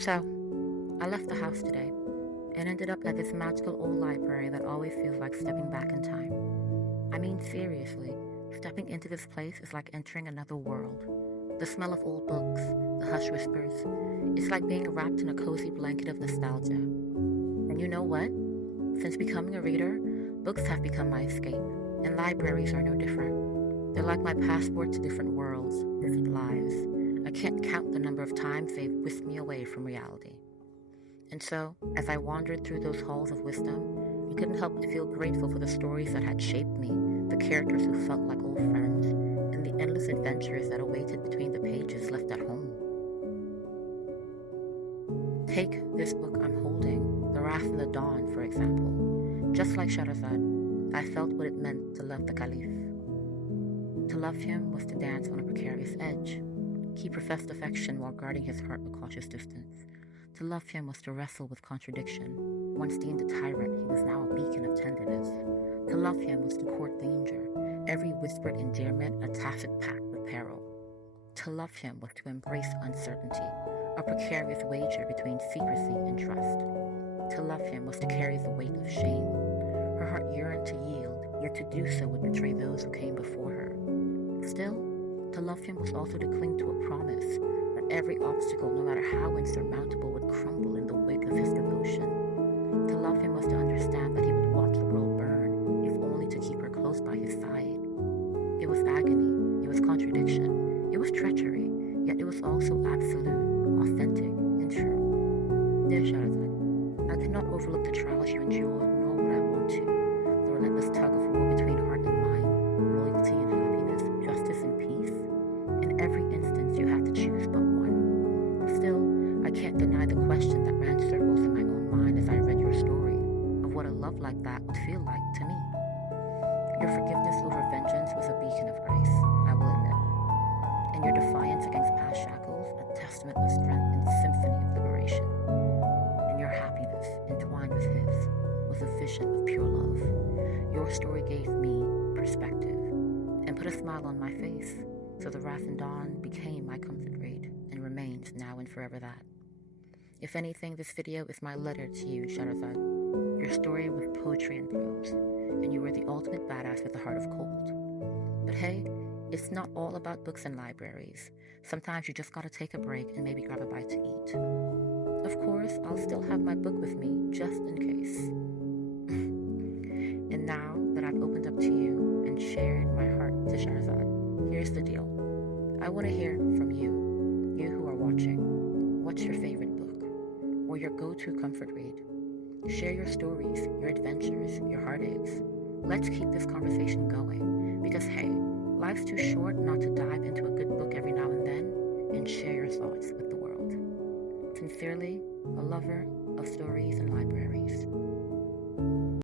So, I left the house today and ended up at this magical old library that always feels like stepping back in time. I mean, seriously, stepping into this place is like entering another world. The smell of old books, the hush whispers, it's like being wrapped in a cozy blanket of nostalgia. And you know what? Since becoming a reader, books have become my escape, and libraries are no different. They're like my passport to different worlds, different lives. I can't count the number of times they've whisked me away from reality. And so, as I wandered through those halls of wisdom, I couldn't help but feel grateful for the stories that had shaped me, the characters who felt like old friends, and the endless adventures that awaited between the pages left at home. Take this book I'm holding, The Wrath and the Dawn, for example. Just like Shahrazad, I felt what it meant to love the Caliph. To love him was to dance on a precarious edge. He professed affection while guarding his heart with cautious distance. To love him was to wrestle with contradiction. Once deemed a tyrant, he was now a beacon of tenderness. To love him was to court danger, every whispered endearment a tacit pact with peril. To love him was to embrace uncertainty, a precarious wager between secrecy and trust. To love him was to carry the weight of shame. Her heart yearned to yield, yet to do so would betray those who came before her. Still, to love him was also to cling to a promise that every obstacle, no matter how insurmountable, would crumble in the wake of his devotion. To love him was to understand that he would watch the world burn, if only to keep her close by his side. It was agony, it was contradiction, it was treachery, yet it was also absolute, authentic, and true. Dear Shahrazad, I cannot overlook the trials you endured, nor would I want to. The relentless tug of war between heart and mind, loyalty and happiness, justice and peace. In every instance, you had to choose but one. Still, I can't deny the question that ran circles in my own mind as I read your story of what a love like that would feel like to me. Your forgiveness over vengeance was a beacon of grace, I will admit, and your defiance against past shackles a testament of strength and symphony of liberation. And your happiness, entwined with his, was a vision of pure love. Your story gave me perspective and put a smile on my face, so the Wrath and Dawn became my comfort read and remains now and forever that. If anything, this video is my letter to you, Shahrazad. Your story was poetry and prose, and you were the ultimate badass with a heart of gold. But hey, it's not all about books and libraries. Sometimes you just gotta take a break and maybe grab a bite to eat. Of course, I'll still have my book with me, just in case. And now that I've opened up to you and shared my heart to Shahrazad, here's the deal. I want to hear from you, you who are watching. What's your favorite book? Or your go-to comfort read? Share your stories, your adventures, your heartaches. Let's keep this conversation going, because hey, life's too short not to dive into a good book every now and then and share your thoughts with the world. Sincerely, a lover of stories and libraries.